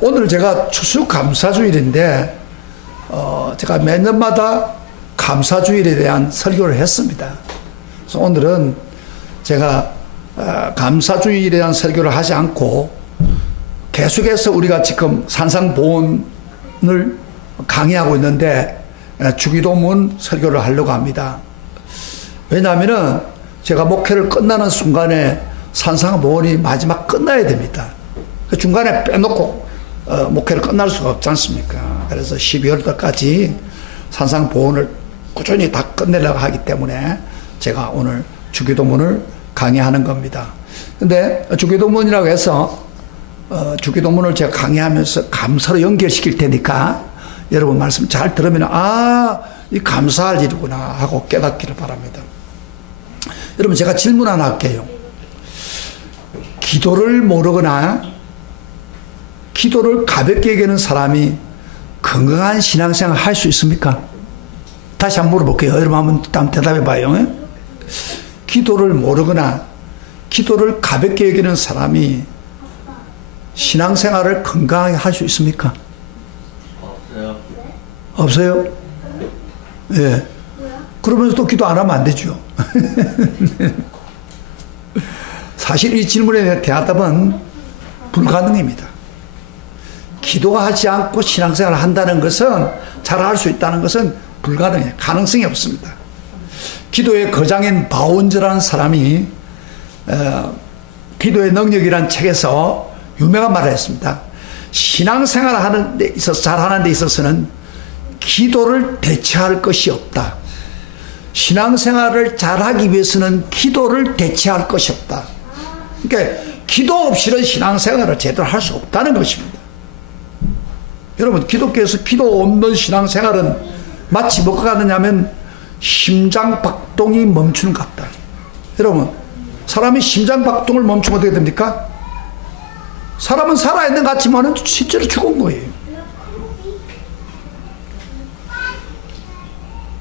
오늘 제가 추수감사주일인데 제가 매년마다 감사주일에 대한 설교를 했습니다. 그래서 오늘은 제가 감사주일에 대한 설교를 하지 않고 계속해서 우리가 지금 산상보훈을 강의하고 있는데 주기도문 설교를 하려고 합니다. 왜냐하면 제가 목회를 끝나는 순간에 산상보훈이 마지막 끝나야 됩니다. 그 중간에 빼놓고 목회를 끝날 수가 없지 않습니까? 그래서 12월달까지 산상보훈을 꾸준히 다 끝내려고 하기 때문에 제가 오늘 주기도문을 강의하는 겁니다. 근데 주기도문이라고 해서 주기도문을 제가 강의하면서 감사로 연결시킬 테니까 여러분 말씀 잘 들으면 이 감사할 일이구나 하고 깨닫기를 바랍니다. 여러분 제가 질문 하나 할게요. 기도를 모르거나 기도를 가볍게 여기는 사람이 건강한 신앙생활 할 수 있습니까? 다시 한번 물어볼게요. 여러분 한번 대답해 봐요. 기도를 모르거나 기도를 가볍게 여기는 사람이 신앙생활을 건강하게 할 수 있습니까? 없어요. 없어요? 예. 그러면서 또 기도 안 하면 안 되죠. 사실 이 질문에 대답은 불가능입니다. 기도하지 않고 신앙생활을 한다는 것은, 잘할 수 있다는 것은 불가능해요. 가능성이 없습니다. 기도의 거장인 바온저라는 사람이 기도의 능력이라는 책에서 유명한 말을 했습니다. 신앙생활을 하는 데 있어서, 잘하는 데 있어서는 기도를 대체할 것이 없다. 신앙생활을 잘하기 위해서는 기도를 대체할 것이 없다. 그러니까 기도 없이는 신앙생활을 제대로 할 수 없다는 것입니다. 여러분, 기독교에서 기도 없는 신앙생활은 마치 뭐가 같느냐면 심장박동이 멈추는 것 같다. 여러분, 사람이 심장박동을 멈추면 어떻게 됩니까? 사람은 살아있는 것 같지만 실제로 죽은 거예요.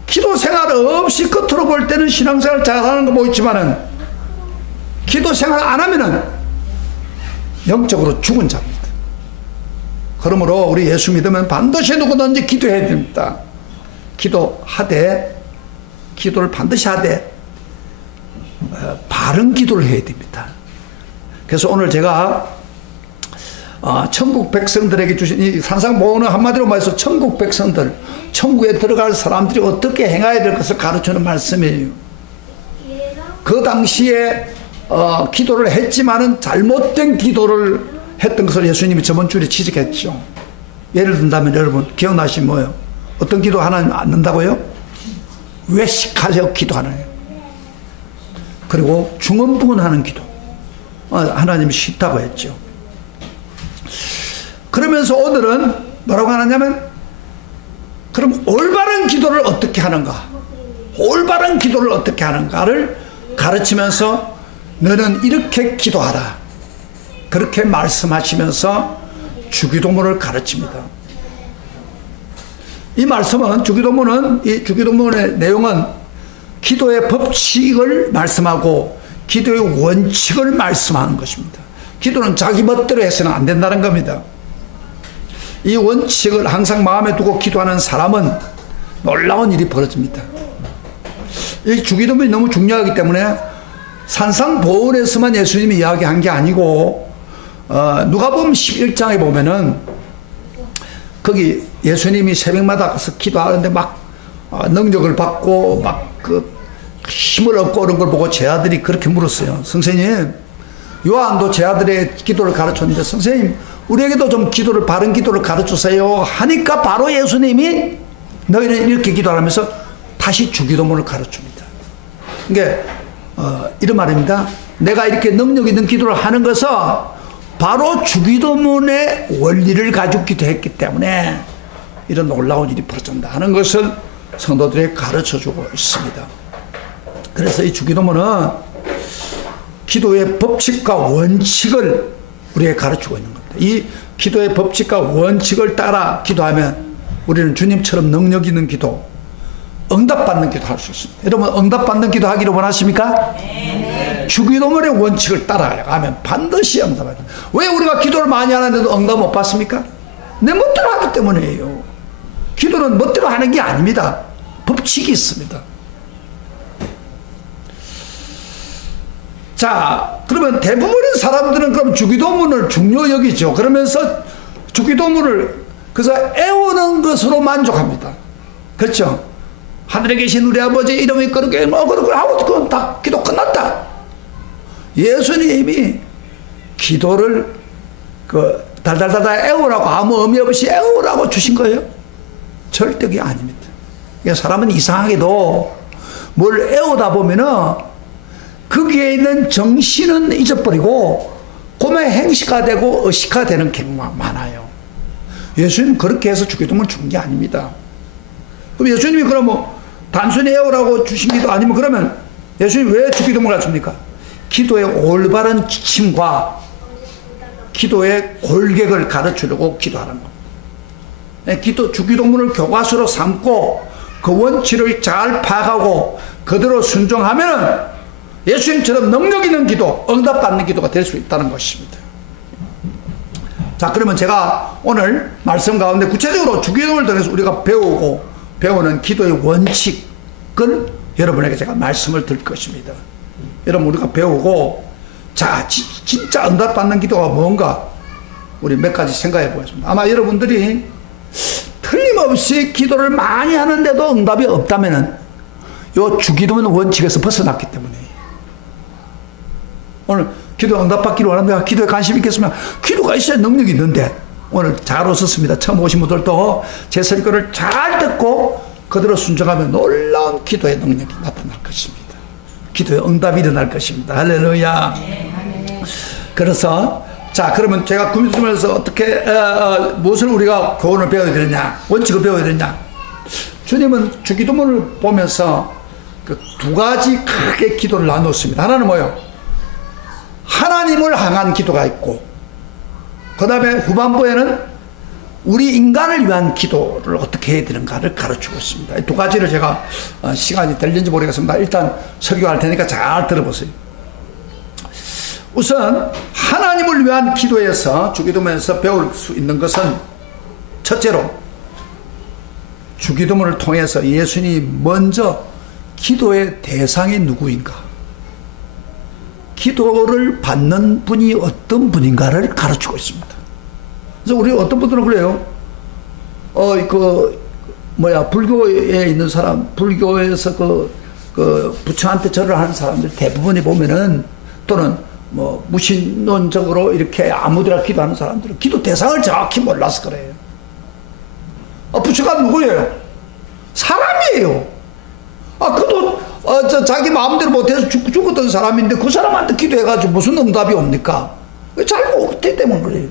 기도 생활 없이 겉으로 볼 때는 신앙생활 잘하는 거 보이지만은 기도 생활 안 하면은 영적으로 죽은 자입니다. 그러므로 우리 예수 믿으면 반드시 누구든지 기도해야 됩니다. 기도를 반드시 하되 바른 기도를 해야 됩니다. 그래서 오늘 제가 천국 백성들에게 주신 이 산상보훈은 한마디로 말해서 천국 백성들, 천국에 들어갈 사람들이 어떻게 행해야 될 것을 가르치는 말씀이에요. 그 당시에 기도를 했지만은 잘못된 기도를 했던 것을 예수님이 저번 주에 지적했죠. 예를 든다면 여러분 기억나시면 뭐예요? 어떤 기도 하나님 안 넣는다고요? 외식하려고 기도하는 거예요. 그리고 중언부언하는 기도, 하나님이 싫다고 했죠. 그러면서 오늘은 뭐라고 하느냐면, 그럼 올바른 기도를 어떻게 하는가, 올바른 기도를 어떻게 하는가를 가르치면서 너는 이렇게 기도하라, 그렇게 말씀하시면서 주기도문을 가르칩니다. 이 말씀은, 이 주기도문의 내용은 기도의 법칙을 말씀하고 기도의 원칙을 말씀하는 것입니다. 기도는 자기 멋대로 해서는 안 된다는 겁니다. 이 원칙을 항상 마음에 두고 기도하는 사람은 놀라운 일이 벌어집니다. 이 주기도문이 너무 중요하기 때문에 산상보훈에서만 예수님이 이야기한 게 아니고 누가복음 11장에 보면은 거기 예수님이 새벽마다 가서 기도하는데 막 능력을 받고 막 그 힘을 얻고 오는 걸 보고 제 아들이 그렇게 물었어요. 선생님, 요한도 제 아들의 기도를 가르쳤는데 선생님 우리에게도 좀 바른 기도를 가르쳐주세요 하니까 바로 예수님이 너희는 이렇게 기도하면서 다시 주기도문을 가르칩니다. 그러니까 이런 말입니다. 내가 이렇게 능력 있는 기도를 하는 것은 바로 주기도문의 원리를 가지고 기도했기 때문에 이런 놀라운 일이 벌어진다 하는 것을 성도들에게 가르쳐주고 있습니다. 그래서 이 주기도문은 기도의 법칙과 원칙을 우리에게 가르치고 있는 겁니다. 이 기도의 법칙과 원칙을 따라 기도하면 우리는 주님처럼 능력 있는 기도, 응답받는 기도 할 수 있습니다. 여러분 응답받는 기도 하기를 원하십니까? 네. 주기도문의 원칙을 따라가면 반드시 응답합니다. 왜 우리가 기도를 많이 하는데도 응답 못 받습니까? 내 멋대로 하기 때문이에요. 기도는 멋대로 하는 게 아닙니다. 법칙이 있습니다. 자, 그러면 대부분의 사람들은 그럼 주기도문을 중요 여기죠. 그러면서 주기도문을 그래서 애우는 것으로 만족합니다. 그렇죠? 하늘에 계신 우리 아버지 이름이 그렇게 그렇게 하고 그건 다 기도 끝났다. 예수님이 기도를 달달달달 애우라고 아무 의미 없이 애우라고 주신 거예요? 절대 그게 아닙니다. 사람은 이상하게도 뭘 애우다 보면은 거기에 있는 정신은 잊어버리고 꿈의 행시가 되고 의식화 되는 경우가 많아요. 예수님은 그렇게 해서 주기도문을 준 게 아닙니다. 그럼 예수님이 그러면 단순히 애우라고 주신 기도 아니면 그러면 예수님이 왜 주기도문을 줍니까? 기도의 올바른 지침과 기도의 골격을 가르치려고 기도하는 겁니다. 주기도문을 교과서로 삼고 그 원칙을 잘 파악하고 그대로 순종하면은 예수님처럼 능력 있는 기도, 응답받는 기도가 될 수 있다는 것입니다. 자, 그러면 제가 오늘 말씀 가운데 구체적으로 주기도문을 통해서 우리가 배우는 기도의 원칙을 여러분에게 제가 말씀을 드릴 것입니다. 여러분 우리가 배우고 자, 진짜 응답받는 기도가 뭔가 우리 몇 가지 생각해 보겠습니다. 아마 여러분들이 틀림없이 기도를 많이 하는데도 응답이 없다면은 요 주기도문 원칙에서 벗어났기 때문에 오늘 기도 응답받기를 원하는데 기도에 관심 있겠으면 기도가 있어야 능력이 있는데 오늘 잘 오셨습니다. 처음 오신 분들도 제 설교를 잘 듣고 그대로 순종하면 놀라운 기도의 능력이 나타날 것입니다. 기도의 응답이 일어날 것입니다. 할렐루야. 그래서 자, 그러면 제가 구미주면서 어떻게 무엇을 우리가 교훈을 배워야 되느냐, 원칙을 배워야 되느냐. 주님은 주기도문을 보면서 그 두 가지 크게 기도를 나눴습니다. 하나는 뭐예요? 하나님을 향한 기도가 있고, 그 다음에 후반부에는 우리 인간을 위한 기도를 어떻게 해야 되는가를 가르치고 있습니다. 이 두 가지를 제가 시간이 될는지 모르겠습니다. 일단 설교할 테니까 잘 들어보세요. 우선 하나님을 위한 기도에서 주기도문에서 배울 수 있는 것은 첫째로 주기도문을 통해서 예수님이 먼저 기도의 대상이 누구인가, 기도를 받는 분이 어떤 분인가를 가르치고 있습니다. 그래서 우리 어떤 분들은 그래요. 불교에 있는 사람, 불교에서 부처한테 절을 하는 사람들 대부분이 보면은 또는 무신론적으로 이렇게 아무데나 기도하는 사람들은 기도 대상을 정확히 몰라서 그래요. 부처가 누구예요? 사람이에요. 그도 자기 마음대로 못해서 죽었던 사람인데 그 사람한테 기도해가지고 무슨 응답이 옵니까? 잘 못했기 때문에 그래요.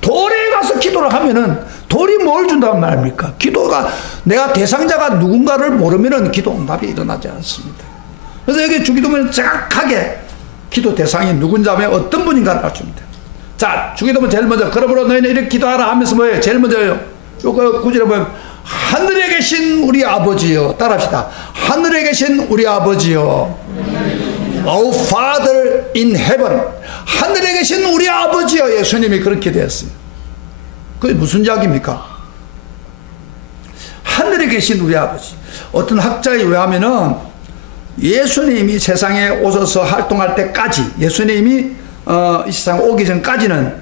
돌에 가서 기도를 하면은 돌이 뭘 준다는 말입니까? 기도가 내가 대상자가 누군가를 모르면은 기도 응답이 일어나지 않습니다. 그래서 여기 주기도문은 정확하게 기도 대상이 누군지 하면 어떤 분인가를 가르칩니다. 자, 주기도문 제일 먼저 그러므로 너희는 이렇게 기도하라 하면서 뭐예요? 제일 먼저요. 요거 구절에 보면 하늘에 계신 우리 아버지요. 따라합시다. 하늘에 계신 우리 아버지요. Our Father in heaven. 하늘에 계신 우리 아버지요. 예수님이 그렇게 되었어요. 그게 무슨 이야기입니까? 하늘에 계신 우리 아버지. 어떤 학자에 의하면은 예수님이 세상에 오셔서 활동할 때까지, 예수님이 이 세상에 오기 전까지는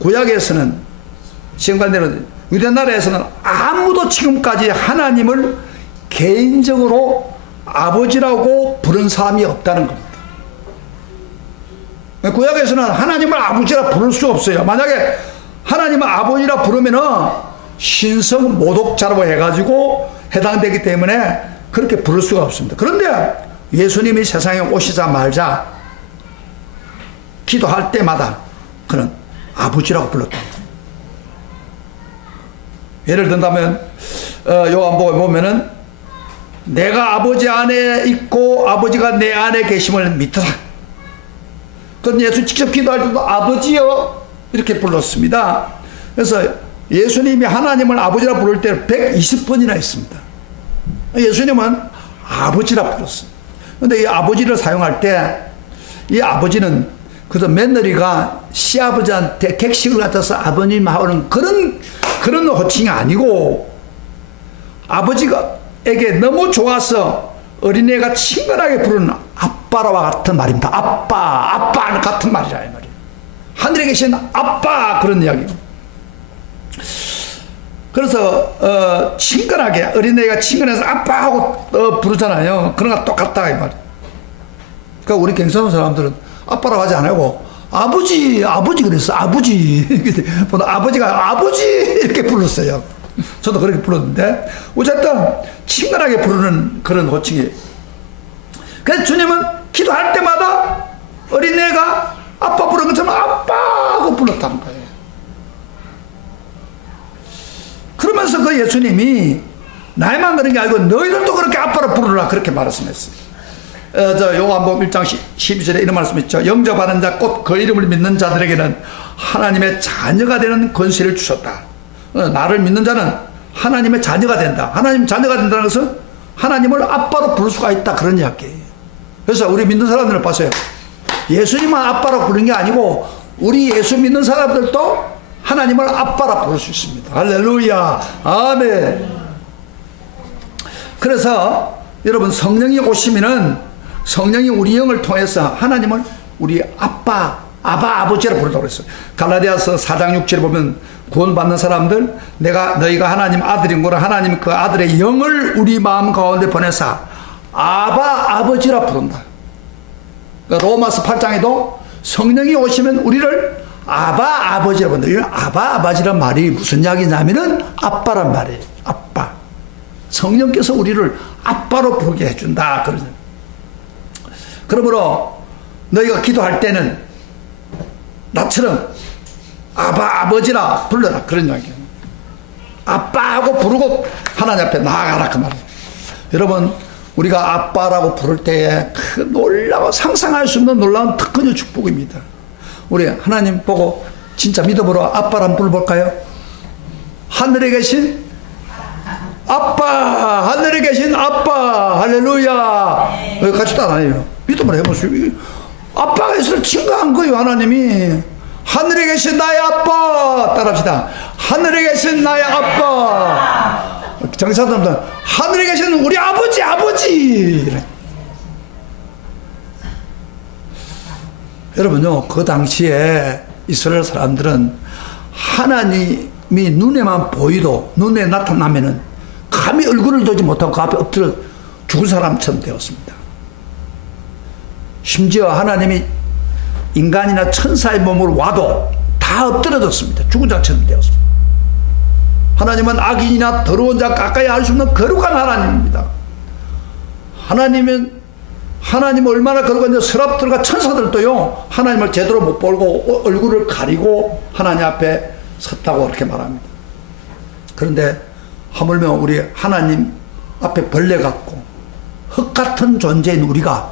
구약에서는 시험관대로 유대 나라에서는 아무도 지금까지 하나님을 개인적으로 아버지라고 부른 사람이 없다는 겁니다. 구약에서는 하나님을 아버지라 부를 수 없어요. 만약에 하나님을 아버지라 부르면은 신성 모독자라고 해가지고 해당되기 때문에 그렇게 부를 수가 없습니다. 그런데 예수님이 세상에 오시자마자 기도할 때마다 그는 아버지라고 불렀다. 예를 든다면 요한복음에 보면은 내가 아버지 안에 있고 아버지가 내 안에 계심을 믿더라. 그건 예수 직접 기도할 때도 아버지요 이렇게 불렀습니다. 그래서 예수님이 하나님을 아버지라 부를 때 120번이나 했습니다. 예수님은 아버지라 불렀어요. 근데 이 아버지를 사용할 때 이 아버지는 그래서 며느리가 시아버지한테 객식을 갖다서 아버님 하는 그런 호칭이 아니고 아버지에게 너무 좋아서 어린애가 친근하게 부르는 아빠와 같은 말입니다. 아빠 같은 말이라 이 말이에요. 하늘에 계신 아빠 그런 이야기예요. 그래서 친근하게 어린애가 친근해서 아빠하고 부르잖아요. 그런 거 똑같다 이 말이에요. 그러니까 우리 경상도 사람들은 아빠라고 하지 않고 아버지 그랬어. 아버지 아버지가 아버지 이렇게 불렀어요. 저도 그렇게 불렀는데 어쨌든 친근하게 부르는 그런 호칭이에요. 그래서 주님은 기도할 때마다 어린애가 아빠 부르는 것처럼 아빠 하고 불렀다는 거예요. 그러면서 그 예수님이 나만 그런 게 아니고 너희들도 그렇게 아빠로 부르라 그렇게 말씀했어요. 요한복음 1장 12절에 이런 말씀 있죠. 영접하는 자 곧 그 이름을 믿는 자들에게는 하나님의 자녀가 되는 권세를 주셨다. 나를 믿는 자는 하나님의 자녀가 된다. 하나님 자녀가 된다는 것은 하나님을 아빠로 부를 수가 있다 그런 이야기예요. 그래서 우리 믿는 사람들을 봤어요. 예수님만 아빠로 부르는 게 아니고 우리 예수 믿는 사람들도 하나님을 아빠라 부를 수 있습니다. 할렐루야. 아멘. 그래서 여러분 성령이 오시면은 성령이 우리 영을 통해서 하나님을 우리 아버지라 부르라고 그랬어요. 갈라디아서 4장 6절에 보면 구원받는 사람들 너희가 하나님 아들인구나 하나님 그 아들의 영을 우리 마음 가운데 보내사 아버지라 부른다. 그러니까 로마서 8장에도 성령이 오시면 우리를 아버지라 부른다. 이 아버지란 말이 무슨 이야기냐면은 아빠란 말이에요. 아빠. 성령께서 우리를 아빠로 부르게 해준다. 그러므로 너희가 기도할 때는 나처럼 아버지라 불러라. 그런 이야기예요. 아빠하고 부르고 하나님 앞에 나아가라. 그 말이에요. 여러분, 우리가 아빠라고 부를 때에 그 놀라워 상상할 수 없는 놀라운 특권의 축복입니다. 우리 하나님 보고 진짜 믿음으로 아빠를 한번 불러볼까요? 하늘에 계신 아빠, 하늘에 계신 아빠, 할렐루야. 여기 같이 따라해요. 믿음으로 해보세요. 아빠가 있을 증거한 거예요, 하나님이. 하늘에 계신 나의 아빠. 따라합시다. 하늘에 계신 나의 아빠. 정사람들, 하늘에 계신 우리 아버지. 여러분요, 그 당시에 이스라엘 사람들은 하나님이 눈에만 보이도, 눈에 나타나면은 감히 얼굴을 들지 못하고 그 앞에 엎드려 죽은 사람처럼 되었습니다. 심지어 하나님이 인간이나 천사의 몸으로 와도 다 엎드려졌습니다. 죽은 자처럼 되었습니다. 하나님은 악인이나 더러운 자 가까이 할 수 없는 거룩한 하나님입니다. 하나님은 얼마나 거룩한지 서랍들과 천사들도요 하나님을 제대로 못 보고 얼굴을 가리고 하나님 앞에 섰다고 그렇게 말합니다. 그런데 하물며 우리 하나님 앞에 벌레 같고 흙 같은 존재인 우리가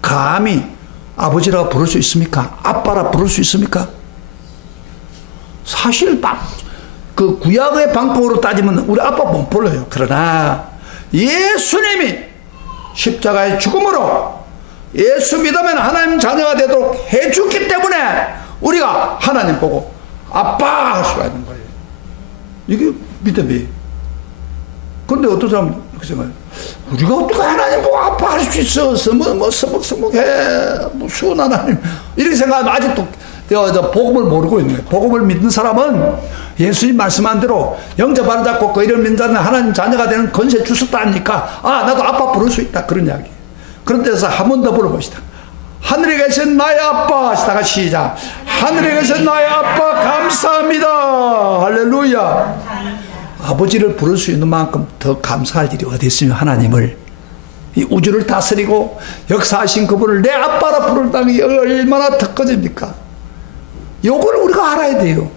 감히 아버지라고 부를 수 있습니까? 아빠라 부를 수 있습니까? 사실 그 구약의 방법으로 따지면 우리 아빠 못 불러요. 그러나 예수님이 십자가의 죽음으로 예수 믿으면 하나님 자녀가 되도록 해주기 때문에 우리가 하나님 보고 아빠 할 수가 있는 거예요. 이게 믿음이에요. 그런데 어떤 사람은 그렇게 생각해요. 우리가 어떻게 하나님 보고 아빠 할 수 있어? 서먹서먹해. 무슨 하나님. 이렇게 생각하면 아직도 복음을 모르고 있는 거예요. 복음을 믿는 사람은 예수님 말씀한 대로 영접하는 자고 그 이름 믿는 자는 하나님 자녀가 되는 권세 주셨다니까 나도 아빠 부를 수 있다. 그런 이야기. 그런 데서 한 번 더 불러봅시다. 하늘에 계신 나의 아빠. 다가 시작. 하늘에 계신 나의 아빠 감사합니다. 할렐루야. 아버지를 부를 수 있는 만큼 더 감사할 일이 어디 있으면 하나님을 이 우주를 다스리고 역사하신 그분을 내 아빠라 부른다는 게 얼마나 특권입니까? 요거를 우리가 알아야 돼요.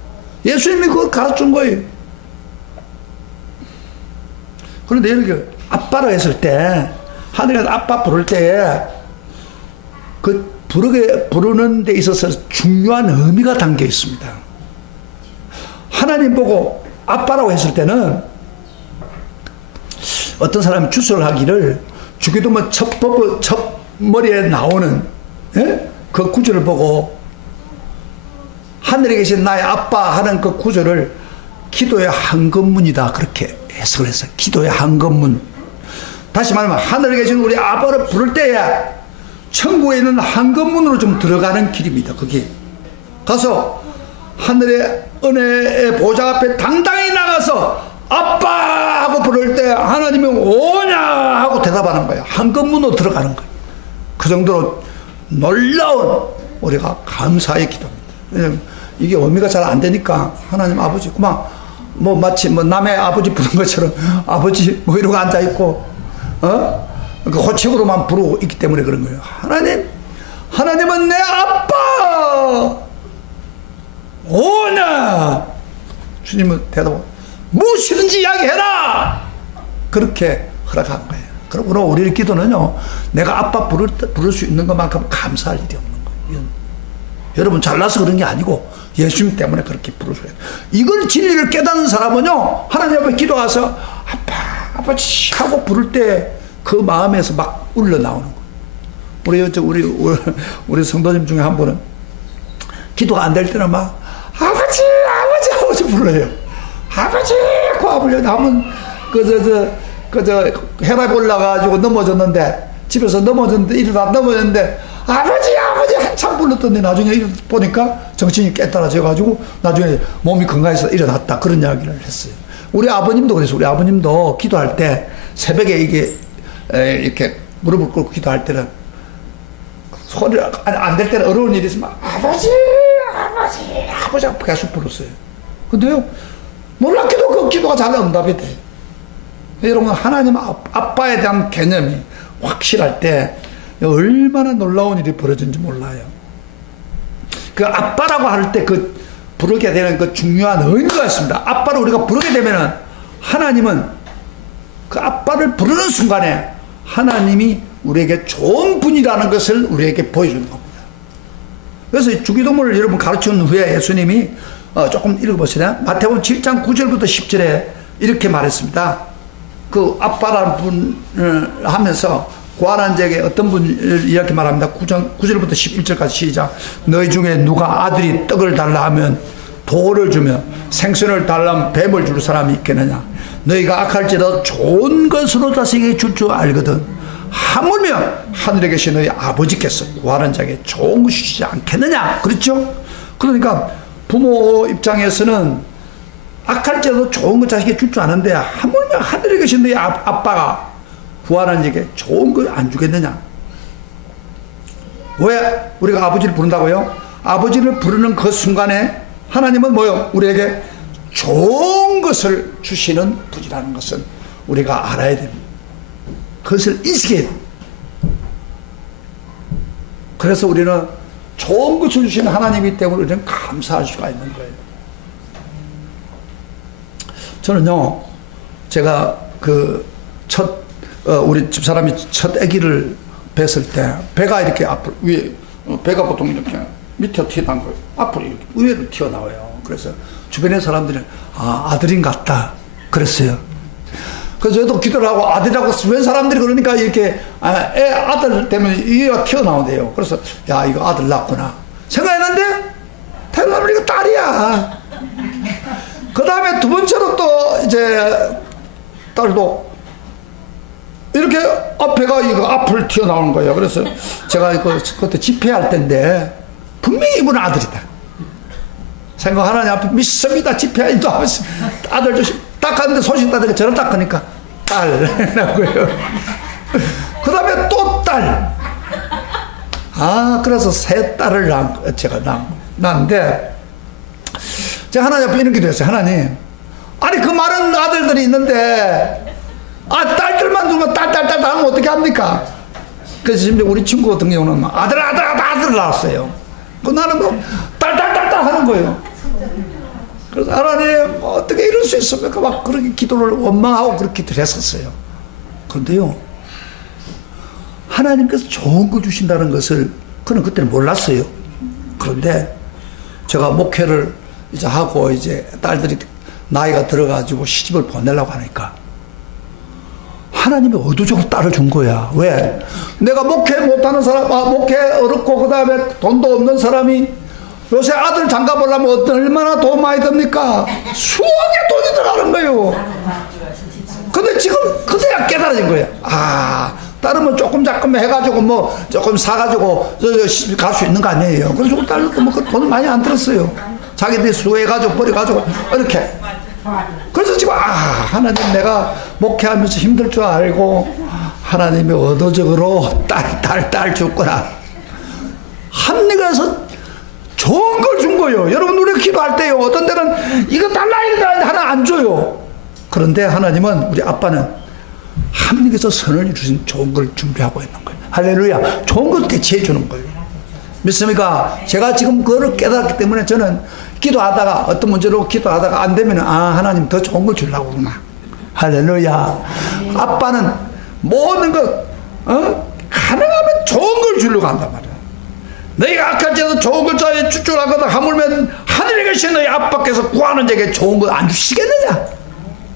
예수님이 그걸 가르쳐준 거예요. 그런데 이렇게 아빠라 했을 때 하늘에서 아빠 부를 때 그 부르는 데 있어서 중요한 의미가 담겨 있습니다. 하나님 보고 아빠라고 했을 때는 어떤 사람이 주설하기를 주기도문 첫 머리에 나오는 그 구절을 보고 하늘에 계신 나의 아빠 하는 그 구절을 기도의 한건문이다 그렇게 해석을 했어요. 기도의 한건문. 다시 말하면 하늘에 계신 우리 아빠를 부를 때에 천국에 있는 한건문으로 좀 들어가는 길입니다. 그게 가서 하늘의 은혜의 보좌 앞에 당당히 나가서 아빠 하고 부를 때 하나님이 오냐 하고 대답하는 거예요. 한건문으로 들어가는 거예요. 그 정도로 놀라운 우리가 감사의 기도입니다. 왜냐하면 이게 의미가 잘 안 되니까 하나님 아버지 그만 뭐 마치 뭐 남의 아버지 부른 것처럼 아버지 뭐 이러고 앉아있고 그 호칭으로만 부르고 있기 때문에 그런 거예요. 하나님은 내 아빠 오냐. 주님은 대답하고 무엇이든지 이야기해라 그렇게 허락한 거예요. 그러므로 우리의 기도는요 내가 아빠 부를 수 있는 것만큼 감사할 일이 없는 거예요. 여러분 잘나서 그런 게 아니고 예수님 때문에 그렇게 부를 수 있어요. 이걸 진리를 깨닫는 사람은요 하나님 앞에 기도와서 아빠지 하고 부를 때 그 마음에서 막 울러나오는 거예요. 우리 성도님 중에 한 분은 기도가 안 될 때는 막 아버지 불러요. 아버지 하고 하면 그저 혈압이 올라가지고 넘어졌는데 집에서 넘어졌는데 넘어졌는데 아버지 한참 불렀더니 나중에 보니까 정신이 깨달아져가지고 나중에 몸이 건강해서 일어났다 그런 이야기를 했어요. 우리 아버님도 그래서 우리 아버님도 기도할 때 새벽에 이렇게 무릎을 꿇고 기도할 때는 소리가 안 될 때는 어려운 일이 있으면 아버지 계속 불렀어요. 근데요 놀랍게도 그 기도가 잘 응답이 돼. 여러분 하나님 아빠에 대한 개념이 확실할 때 얼마나 놀라운 일이 벌어진지 몰라요. 그 아빠라고 할 때 그 부르게 되는 그 중요한 의미가 있습니다. 아빠를 우리가 부르게 되면은 하나님은 그 아빠를 부르는 순간에 하나님이 우리에게 좋은 분이라는 것을 우리에게 보여주는 겁니다. 그래서 주기도문을 여러분 가르친 후에 예수님이 조금 읽어보시나요? 마태복음 7장 9절부터 10절에 이렇게 말했습니다. 그 아빠라는 분을 하면서 구하는 자에게 어떤 분을 이렇게 말합니다. 9절부터 11절까지 시작. 너희 중에 누가 아들이 떡을 달라 하면 돌을 주며 생선을 달라 하면 뱀을 줄 사람이 있겠느냐. 너희가 악할지라도 좋은 것으로 자식에게 줄 줄 알거든. 하물며 하늘에 계신 너희 아버지께서 구하는 자에게 좋은 것이 주지 않겠느냐. 그렇죠? 그러니까 부모 입장에서는 악할지라도 좋은 것 자식에게 줄 줄 아는데 하물며 하늘에 계신 너희 아빠가 구하는 자에게 좋은 걸 안 주겠느냐. 왜 우리가 아버지를 부른다고요? 아버지를 부르는 그 순간에 하나님은 뭐요? 우리에게 좋은 것을 주시는 분이라는 것은 우리가 알아야 됩니다. 그것을 인식해야 됩니다. 그래서 우리는 좋은 것을 주시는 하나님이기 때문에 우리는 감사할 수가 있는 거예요. 저는요 제가 우리 집사람이 첫 아기를 뵀을 때 배가 이렇게 앞으로 위에 배가 보통 이렇게 밑에 튀어나온 거예요. 앞으로 이렇게 의외로 튀어나와요. 그래서 주변의 사람들이 아들인 같다 그랬어요. 그래서 저도 기도를 하고 아들이라고 주변 사람들이 그러니까 이렇게 아들 때문에 이가 튀어나온대요. 그래서 야 이거 아들 낳구나 생각했는데 태어나면 이거 딸이야. 그 다음에 두 번째로 또 이제 딸도 이렇게 앞에가 이거 앞을 튀어나오는 거예요. 그래서 제가 그때 집회할 때인데 분명히 이분은 아들이다 생각 하나님 앞에 믿습니다 집회하기도 하면서 아들 조심 딱 하는데 소식 따르니까 저를 딱 하니까 딸이라고요. 그 다음에 또 딸. 그래서 세 딸을 제가 낳았는데 제가 하나님 앞에 이런 기도 했어요. 하나님 아니 그 많은 아들들이 있는데 딸들만 두면 딸 하면 어떻게 합니까? 그래서 지금 우리 친구 같은 경우는 아들 낳았어요. 나는 뭐 딸 하는 거예요. 그래서 하나님 어떻게 이럴 수 있습니까? 막 그렇게 기도를 원망하고 그렇게 했었어요. 그런데요 하나님께서 좋은 거 주신다는 것을 그는 그때는 몰랐어요. 그런데 제가 목회를 이제 하고 이제 딸들이 나이가 들어가지고 시집을 보내려고 하니까 하나님이 의도적으로 딸을 준 거야. 왜? 내가 목회 못하는 사람, 목회 어렵고 그 다음에 돈도 없는 사람이 요새 아들 장가 보려면 얼마나 돈 많이 듭니까? 수억의 돈이 들어가는 거예요. 근데 지금 그때야 깨달아진 거예요. 딸은 조금 해가지고 조금 사가지고 갈 수 있는 거 아니에요. 그래서 딸도 돈을 많이 안 들었어요. 자기들이 수해가지고 버려가지고 이렇게. 그래서 지금 하나님 내가 목회하면서 힘들 줄 알고 하나님이 의도적으로 딸 줬구나. 합리가서 좋은 걸 준 거예요. 여러분 우리 기도할 때요. 어떤 때는 이거 달라 이거 하나 안 줘요. 그런데 하나님은 우리 아빠는 하나님께서 선을 주신 좋은 걸 준비하고 있는 거예요. 할렐루야. 좋은 걸 대체해 주는 거예요. 믿습니까? 제가 지금 그걸 깨달았기 때문에 저는 기도하다가 어떤 문제로 기도하다가 안 되면 하나님 더 좋은 걸 주려고 그러나. 할렐루야. 아빠는 모든 것 가능하면 좋은 걸 주려고 한단 말이야. 너희가 악할지라도 좋은 걸 자에 주출하거든 하물며 하늘에 계신 너희 아빠께서 구하는 자에게 좋은 걸 안 주시겠느냐.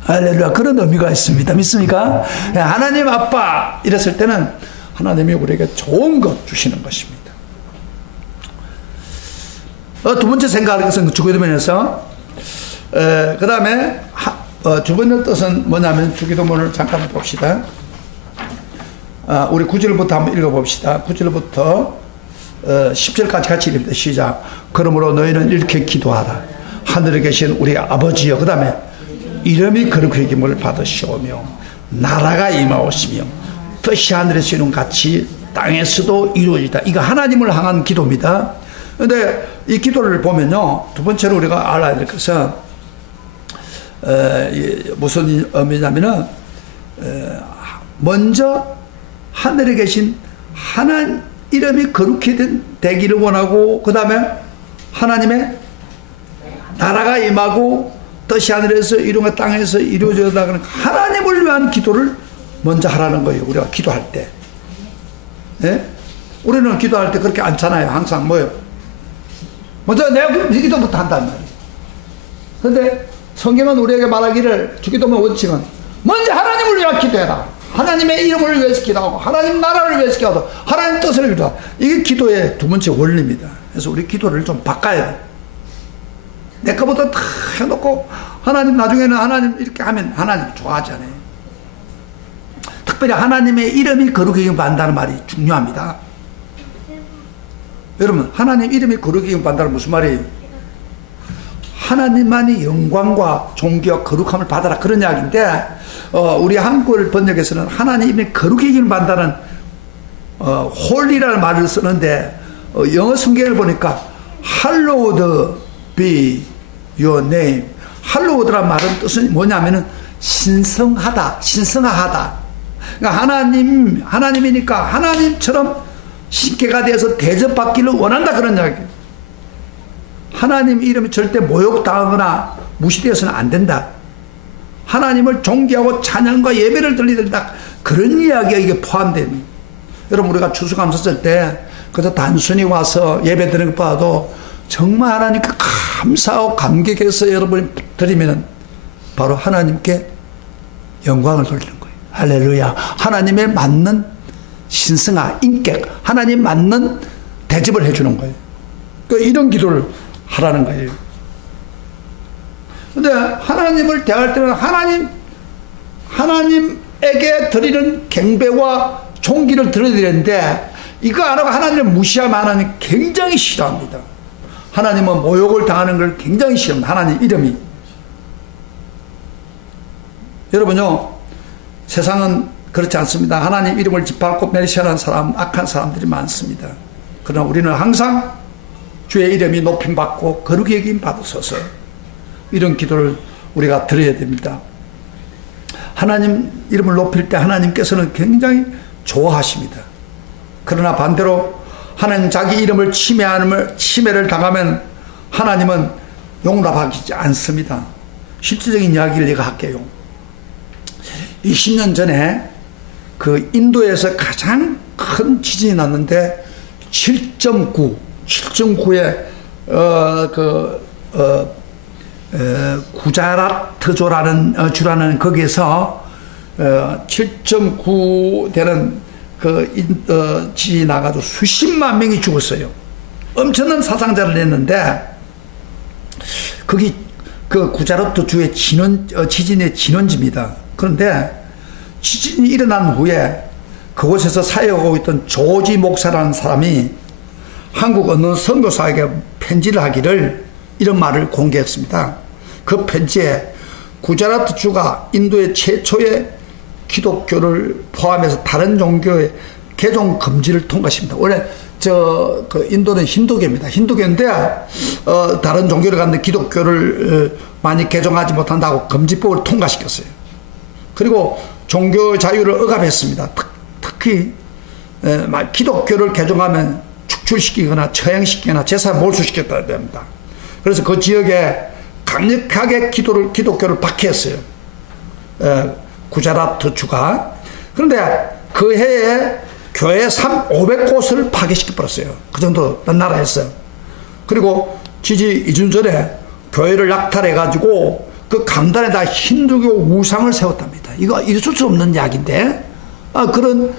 할렐루야. 그런 의미가 있습니다. 믿습니까? 하나님 아빠 이랬을 때는 하나님이 우리에게 좋은 것 주시는 것입니다. 두 번째 생각할 것은 주기도문에서 그 다음에 두 번째 뜻은 뭐냐면 주기도문을 잠깐 봅시다. 우리 9절부터 한번 읽어봅시다. 9절부터 10절까지 같이 읽습니다. 시작. 그러므로 너희는 이렇게 기도하라. 하늘에 계신 우리 아버지여. 그 다음에 이름이 거룩히 여김을 받으시오며 나라가 임하오시며 뜻이 하늘에서 이룬 같이 땅에서도 이루어지다. 이거 하나님을 향한 기도입니다. 그런데 이 기도를 보면요, 두 번째로 우리가 알아야 될 것은 무슨 의미냐면은 먼저 하늘에 계신 하나님 이름이 거룩히 되기를 원하고, 그 다음에 하나님의 나라가 임하고 뜻이 하늘에서 이루어진 땅에서 이루어져나가는 하나님을 위한 기도를 먼저 하라는 거예요. 우리가 기도할 때. 예? 우리는 기도할 때 그렇게 않잖아요. 항상 뭐요? 먼저 내가 기도부터 한단 말이에요. 그런데 성경은 우리에게 말하기를 주기도문 원칙은 먼저 하나님을 위해 기도해라. 하나님의 이름을 위해서 기도하고 하나님 나라를 위해서 기도하고 하나님 뜻을 기도하고, 이게 기도의 두 번째 원리입니다. 그래서 우리 기도를 좀 바꿔야 돼요. 내 거부터 다 해놓고 하나님 나중에는 하나님 이렇게 하면 하나님 좋아하잖아요. 특별히 하나님의 이름이 거룩히 여김받는다는 말이 중요합니다. 여러분, 하나님 이름이 거룩히 여김받는다는 무슨 말이에요? 하나님만이 영광과 존귀와 거룩함을 받아라, 그런 이야기인데 우리 한글 번역에서는 하나님 이름이 거룩히 여김받는다는 홀리라는 말을 쓰는데 영어 성경을 보니까 hallowed be your name. hallowed란 말은 뜻은 뭐냐면은 신성하다, 신성하다. 그러니까 하나님이니까 하나님처럼 신께가 되어서 대접받기를 원한다, 그런 이야기예요. 하나님 이름이 절대 모욕당하거나 무시되어서는 안 된다. 하나님을 존귀하고 찬양과 예배를 드리다, 그런 이야기가 이게 포함됩니다. 여러분, 우리가 추수감사 쓸 때 그저 단순히 와서 예배 드리는 것보다도 정말 하나님께 감사하고 감격해서 여러분이 드리면 바로 하나님께 영광을 돌리는 거예요. 할렐루야. 하나님에 맞는 신성한 인격, 하나님 맞는 대접을 해주는 거예요. 그러니까 이런 기도를 하라는 거예요. 근데 하나님을 대할 때는 하나님에게 드리는 경배와 존귀를 드려야 되는데, 이거 안 하고 하나님을 무시하면 하나님 굉장히 싫어합니다. 하나님은 모욕을 당하는 걸 굉장히 싫어합니다. 하나님 이름이. 여러분요, 세상은 그렇지 않습니다. 하나님 이름을 짓밟고 멸시하는 사람, 악한 사람들이 많습니다. 그러나 우리는 항상 주의 이름이 높임받고 거룩히 여김 받으소서, 이런 기도를 우리가 드려야 됩니다. 하나님 이름을 높일 때 하나님께서는 굉장히 좋아하십니다. 그러나 반대로 하나님 자기 이름을 침해를 당하면 하나님은 용납하지 않습니다. 실질적인 이야기를 내가 할게요. 20년 전에 그 인도에서 가장 큰 지진이 났는데 7.9의 구자라트조라는 주라는 거기에서 7.9 되는 지진이 나가지고 수십만 명이 죽었어요. 엄청난 사상자를 냈는데, 거기 구자라트 주의 지진의 진원지입니다. 그런데 지진이 일어난 후에 그곳에서 사역하고 있던 조지 목사라는 사람이 한국 어느 선교사에게 편지를 하기를 이런 말을 공개했습니다. 그 편지에 구자라트 주가 인도의 최초의 기독교를 포함해서 다른 종교의 개종 금지를 통과했습니다. 원래 인도는 힌두교입니다. 힌두교인데 다른 종교를 갖는 기독교를 많이 개종하지 못한다고 금지법을 통과시켰어요. 그리고 종교 자유를 억압했습니다. 특히 기독교를 개종하면 축출시키거나 처형시키거나 제사 몰수시켰다고 합니다. 그래서 그 지역에 강력하게 기독교를 박해했어요. 구자라트 주가. 그런데 그 해에 교회 500곳을 파괴시켜버렸어요. 그 정도 난 나라였어요. 그리고 지지 2주 전에 교회를 약탈해가지고 그 강단에다 힌두교 우상을 세웠답니다. 이거 있을 수 없는 이야기인데, 그런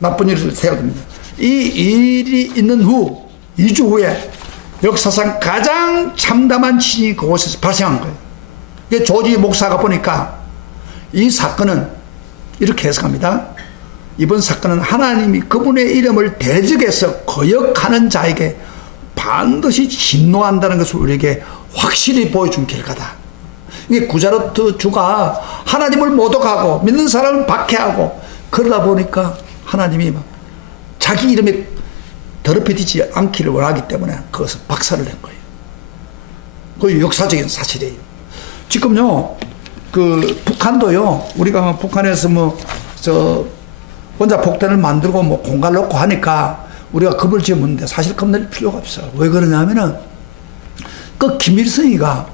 나쁜 일을 세웠답니다. 이 일이 있는 후 2주 후에 역사상 가장 참담한 지진이 그곳에서 발생한 거예요. 이게 조지 목사가 보니까 이 사건은 이렇게 해석합니다. 이번 사건은 하나님이 그분의 이름을 대적해서 거역하는 자에게 반드시 진노한다는 것을 우리에게 확실히 보여준 결과다. 이게 구자라트 주가 하나님을 모독하고 믿는 사람을 박해하고 그러다 보니까 하나님이 막 자기 이름에 더럽혀지지 않기를 원하기 때문에 그것을 박살을 낸 거예요. 그 역사적인 사실이에요. 지금요, 북한도요, 우리가 북한에서 원자 폭탄을 만들고 공갈 놓고 하니까 우리가 겁을 지었는데 사실 겁낼 필요가 없어요. 왜 그러냐면은 김일성이가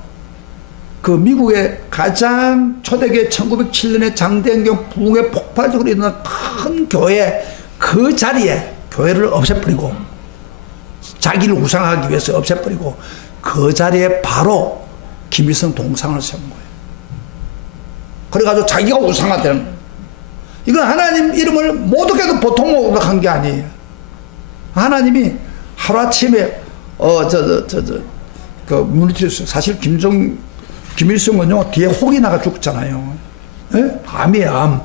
미국의 가장 초대교회 1907년에 장대환경 부흥회 폭발적으로 일어난 큰 교회 그 자리에 교회를 없애버리고 자기를 우상하기 위해서 없애버리고 그 자리에 바로 김일성 동상을 세운 거예요. 그래가지고 자기가 우상화되는 거예요. 이건 하나님 이름을 모독해도 보통 모독한 게 아니에요. 하나님이 하루아침에 무너뜨렸어요. 사실 김일성은요, 뒤에 혹이 나가 죽잖아요. 예? 암이에요, 암.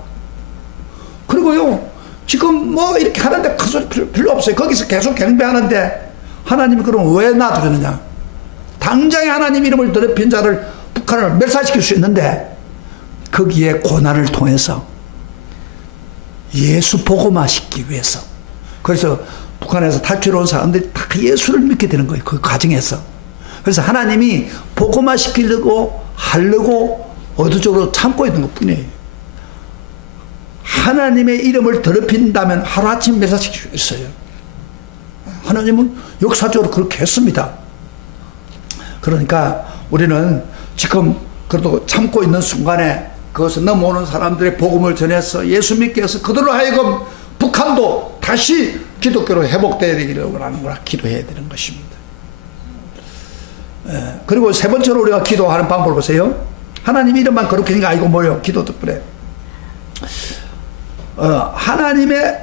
그리고요, 지금 이렇게 하는데 큰 소리 필요 없어요. 거기서 계속 경배하는데 하나님이 그럼 왜 놔두느냐? 당장에 하나님 이름을 더럽힌 자를 북한을 멸살시킬 수 있는데 거기에 고난을 통해서 예수 복음화시키기 위해서. 그래서 북한에서 탈출해 온 사람들이 다 예수를 믿게 되는 거예요. 그 과정에서. 그래서 하나님이 복음화시키려고 하려고 의도적으로 참고 있는 것 뿐이에요. 하나님의 이름을 더럽힌다면 하루아침 멸살시킬 수 있어요. 하나님은 역사적으로 그렇게 했습니다. 그러니까 우리는 지금 그래도 참고 있는 순간에 그것을 넘어오는 사람들의 복음을 전해서 예수 믿게 해서 그들로 하여금 북한도 다시 기독교로 회복되어야 되기를 원하는 거라 기도해야 되는 것입니다. 그리고 세 번째로 우리가 기도하는 방법을 보세요. 하나님 이름만 거룩해진 게 아니고 뭐요? 기도 덕분에 하나님의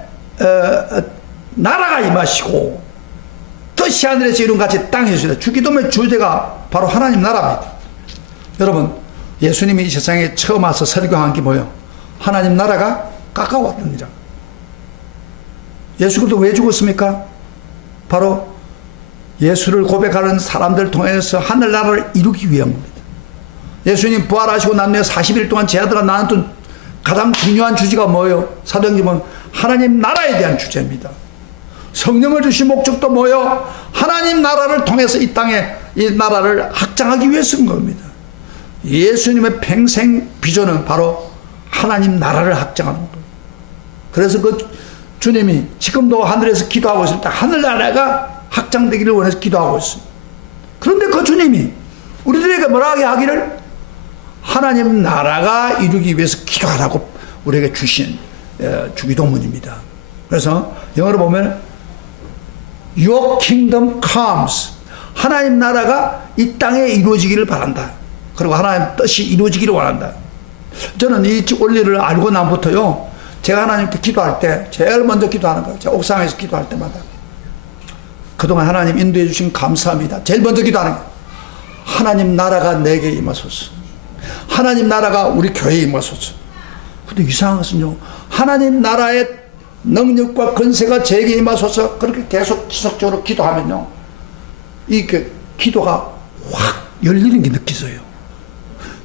나라가 임하시고 뜻이 하늘에서 이룬같이 땅에서 이루어지다. 주기도의 주제가 바로 하나님 나라입니다. 여러분, 예수님이 이 세상에 처음 와서 설교한 게 뭐예요? 하나님 나라가 가까웠답니다. 예수 그리스도 왜 죽었습니까? 바로 예수를 고백하는 사람들을 통해서 하늘나라를 이루기 위한 겁니다. 예수님 부활하시고 난 후에 40일 동안 제자들과 나눴던 가장 중요한 주제가 뭐예요? 사도행전은 하나님 나라에 대한 주제입니다. 성령을 주신 목적도 뭐예요? 하나님 나라를 통해서 이 땅에 이 나라를 확장하기 위해서인 겁니다. 예수님의 평생 비전은 바로 하나님 나라를 확장하는 거예요. 그래서 주님이 지금도 하늘에서 기도하고 있을 때 하늘나라가 확장되기를 원해서 기도하고 있습니다. 그런데 그 주님이 우리들에게 뭐라고 하기를 하나님 나라가 이루기 위해서 기도하라고 우리에게 주신 주기도문입니다. 그래서 영어로 보면 Your kingdom comes. 하나님 나라가 이 땅에 이루어지기를 바란다. 그리고 하나님 뜻이 이루어지기를 원한다. 저는 이 원리를 알고 나부터요, 제가 하나님께 기도할 때 제일 먼저 기도하는 거예요. 제가 옥상에서 기도할 때마다 그동안 하나님 인도해 주신 감사합니다. 제일 먼저 기도하는 거예요. 하나님 나라가 내게 임하소서. 하나님 나라가 우리 교회에 임하소서. 근데 이상한 것은요, 하나님 나라의 능력과 권세가 제게 임하소서 그렇게 계속 지속적으로 기도하면요, 이 기도가 확 열리는 게 느껴져요.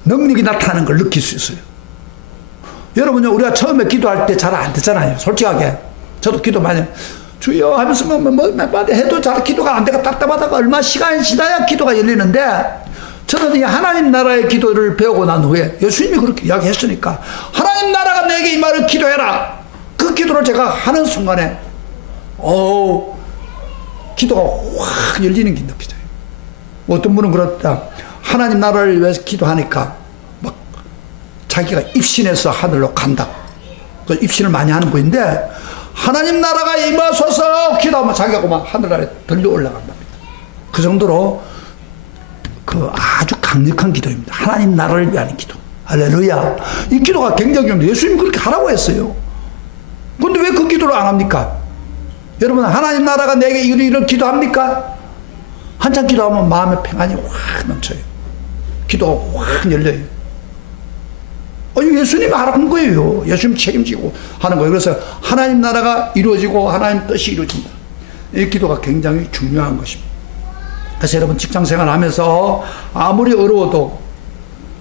능력이 나타나는 걸 느낄 수 있어요. 여러분요, 우리가 처음에 기도할 때 잘 안 되잖아요. 솔직하게 저도 기도 많이 주여 하면서 뭐 해도 잘 기도가 안 되고 답답하다가 얼마 시간이 지나야 기도가 열리는데, 저는 이 하나님 나라의 기도를 배우고 난 후에 예수님이 그렇게 이야기했으니까 하나님 나라가 내게 임하를 기도해라, 그 기도를 제가 하는 순간에 기도가 확 열리는 게 느껴져요. 어떤 분은 그렇다. 하나님 나라를 위해서 기도하니까 막 자기가 입신해서 하늘로 간다. 그 입신을 많이 하는 분인데, 하나님 나라가 임하소서 기도하면 자기가 그만 하늘 아래 들려 올라간답니다. 그 정도로 그 아주 강력한 기도입니다. 하나님 나라를 위한 기도. 할렐루야. 이 기도가 굉장히 중요합니다. 예수님 그렇게 하라고 했어요. 그런데 왜 그 기도를 안 합니까? 여러분, 하나님 나라가 내게 이를 기도합니까? 한참 기도하면 마음의 평안이 확 넘쳐요. 기도가 확 열려요. 예수님이 하라는 거예요. 예수님 책임지고 하는 거예요. 그래서 하나님 나라가 이루어지고 하나님 뜻이 이루어진다. 이 기도가 굉장히 중요한 것입니다. 그래서 여러분, 직장생활 하면서 아무리 어려워도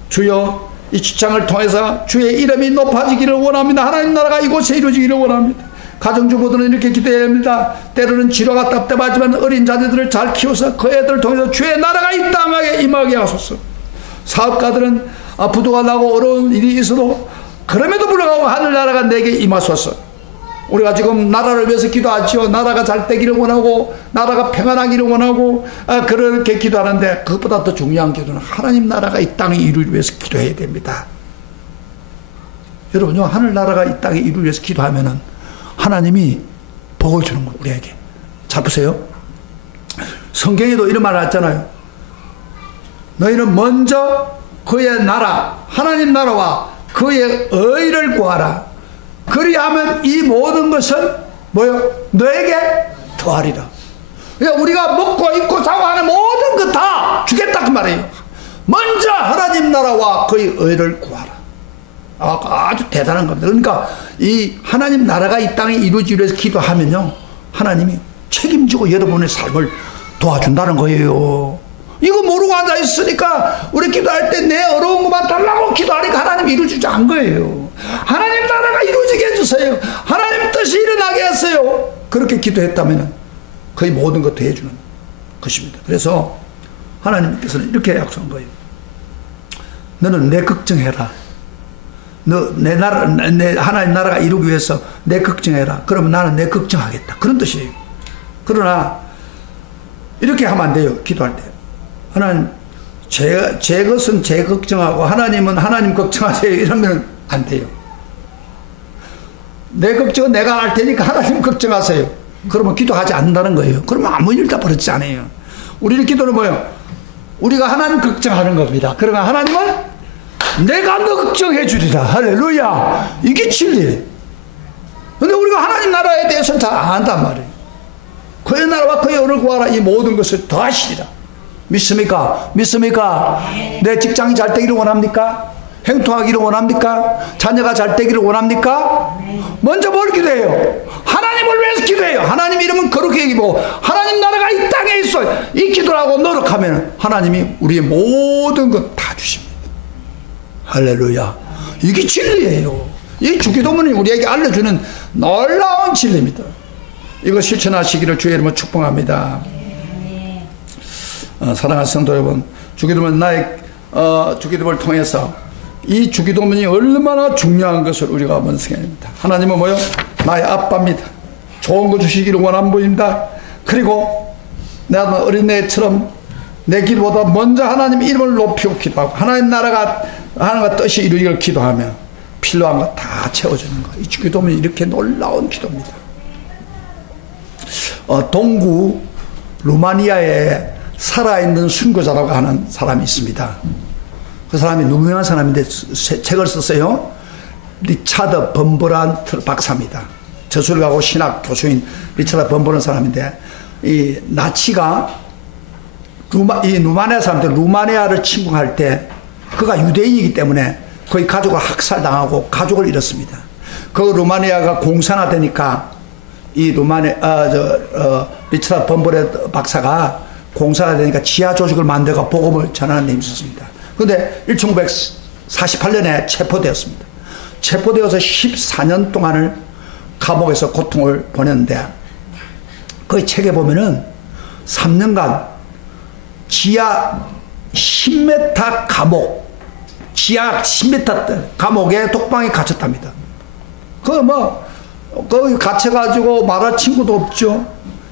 주여 이 직장을 통해서 주의 이름이 높아지기를 원합니다. 하나님 나라가 이곳에 이루어지기를 원합니다. 가정주부들은 이렇게 기도해야 합니다. 때로는 치료가 답답하지만 어린 자녀들을 잘 키워서 그 애들을 통해서 주의 나라가 이 땅에 임하게 하소서. 사업가들은 부도가 나고 어려운 일이 있어도 그럼에도 불구하고 하늘나라가 내게 임하소서. 우리가 지금 나라를 위해서 기도하지요. 나라가 잘 되기를 원하고 나라가 평안하기를 원하고 그렇게 기도하는데, 그것보다 더 중요한 기도는 하나님 나라가 이 땅에 이루기 위해서 기도해야 됩니다. 여러분요, 하늘나라가 이 땅에 이루기 위해서 기도하면은 하나님이 복을 주는 거예요. 우리에게. 잘 보세요. 성경에도 이런 말을 했잖아요. 너희는 먼저 그의 나라, 하나님 나라와 그의 의를 구하라. 그리하면 이 모든 것은 뭐요? 너에게 더하리라. 그러니까 우리가 먹고 입고 자고 하는 모든 것 다 주겠다 그 말이에요. 먼저 하나님 나라와 그의 의를 구하라. 아주 대단한 겁니다. 그러니까 이 하나님 나라가 이 땅에 이루어지기 위해서 기도하면요, 하나님이 책임지고 여러분의 삶을 도와준다는 거예요. 이거 모르고 앉아있으니까 우리 기도할 때 내 어려운 것만 달라고 기도하니까 하나님이 이루어주지 않은 거예요. 하나님 나라가 이루어지게 해주세요. 하나님 뜻이 일어나게 했어요. 그렇게 기도했다면 거의 모든 것 해주는 것입니다. 그래서 하나님께서는 이렇게 약속한 거예요. 너는 내 걱정해라. 너 내 나라, 내 하나님 나라가 이루기 위해서 내 걱정해라. 그러면 나는 내 걱정하겠다. 그런 뜻이에요. 그러나 이렇게 하면 안 돼요. 기도할 때. 하나님, 제 것은 제 걱정하고 하나님은 하나님 걱정하세요. 이러면 안 돼요. 내 걱정은 내가 할 테니까 하나님 걱정하세요. 그러면 기도하지 않는다는 거예요. 그러면 아무 일 다 벌어지지 않아요. 우리의 기도는 뭐예요? 우리가 하나님 걱정하는 겁니다. 그러나 하나님은 내가 너 걱정해 주리라. 할렐루야. 이게 진리예요. 근데 우리가 하나님 나라에 대해서는 잘 안 한단 말이에요. 그의 나라와 그의 의를 구하라. 이 모든 것을 더하시리라. 믿습니까? 믿습니까? 내 직장이 잘 되기를 원합니까? 행통하기를 원합니까? 자녀가 잘 되기를 원합니까? 먼저 뭘 기도해요? 하나님을 위해서 기도해요. 하나님 이름은 거룩히 여기고 하나님 나라가 이 땅에 있어요. 이 기도를 하고 노력하면 하나님이 우리의 모든 것 다 주십니다. 할렐루야. 이게 진리예요. 이 주기도문이 우리에게 알려주는 놀라운 진리입니다. 이거 실천하시기를 주의 이름으로 축복합니다. 사랑하는 성도 여러분, 주기도문 나의 주기도문을 통해서 이 주기도문이 얼마나 중요한 것을 우리가 먼저 생각합니다. 하나님은 뭐요? 나의 아빠입니다. 좋은 거 주시기를 원하는 분입니다. 그리고 내가 어린애처럼 내 길보다 먼저 하나님 이름을 높이고 기도하고 하나님 나라가 하나님과 뜻이 이루기를 기도하며 필요한 거 다 채워주는 거. 이 주기도문이 이렇게 놀라운 기도입니다. 동구 루마니아에 살아있는 순교자라고 하는 사람이 있습니다. 그 사람이 유명한 사람인데 책을 썼어요. 리차드 범브란 박사입니다. 저술가고 신학 교수인 리차드 범브란 사람인데, 이 나치가 이 루마니아 사람들, 루마니아를 침공할 때 그가 유대인이기 때문에 거의 가족을 학살당하고 가족을 잃었습니다. 그 루마니아가 공산화되니까 이 리차드 범브란 박사가 공산화되니까 지하 조직을 만들고 복음을 전하는 데 있었습니다. 그런데 1948년에 체포되었습니다. 체포되어서 14년 동안을 감옥에서 고통을 보냈는데, 그 책에 보면은 3년간 지하 10m 감옥, 지하 10m 감옥에 독방에 갇혔답니다. 거기 갇혀가지고 말할 친구도 없죠.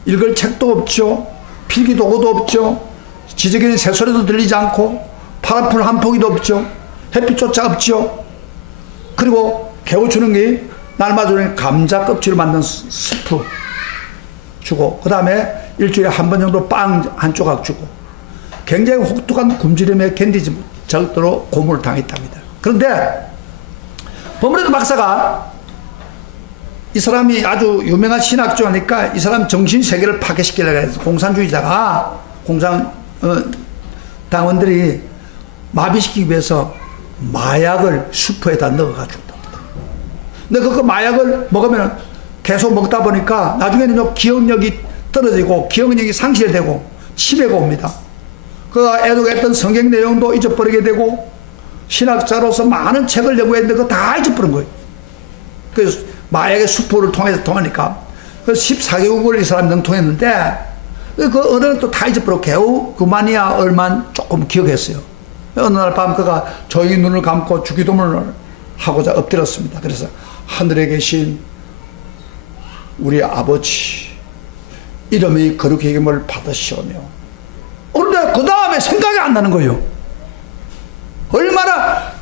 읽을 책도 없죠. 필기 도구도 없죠. 지저귀는 새소리도 들리지 않고 파란풀 한 포기도 없죠. 햇빛조차 없죠. 그리고 개워주는 게 날마다 감자 껍질을 만든 스프 주고, 그 다음에 일주일에 한 번 정도 빵 한 조각 주고, 굉장히 혹독한 굶주림에 견디지 못하도록 고문을 당했답니다. 그런데 범브란 박사가, 이 사람이 아주 유명한 신학자니까 이 사람 정신세계를 파괴시키려고 해서 공산주의자가, 당원들이 마비시키기 위해서 마약을 수프에다 넣어가지고, 근데 그 마약을 먹으면 계속 먹다 보니까 나중에는 기억력이 떨어지고 기억력이 상실되고 치매가 옵니다. 그 애독했던 성경 내용도 잊어버리게 되고, 신학자로서 많은 책을 연구했는데 그거 다 잊어버린 거예요. 그래서 마약의 수포를 통하니까. 그래서 14개국을 이 사람이 능통했는데, 그 어느 날 또 다 잊어버리고 겨우 루마니아 얼만 조금 기억했어요. 어느 날 밤 그가 조용히 눈을 감고 주기도문을 하고자 엎드렸습니다. 그래서 하늘에 계신 우리 아버지, 이름이 거룩히 여김을 받으시오며. 그런데 그 다음에 생각이 안 나는 거예요. 얼마나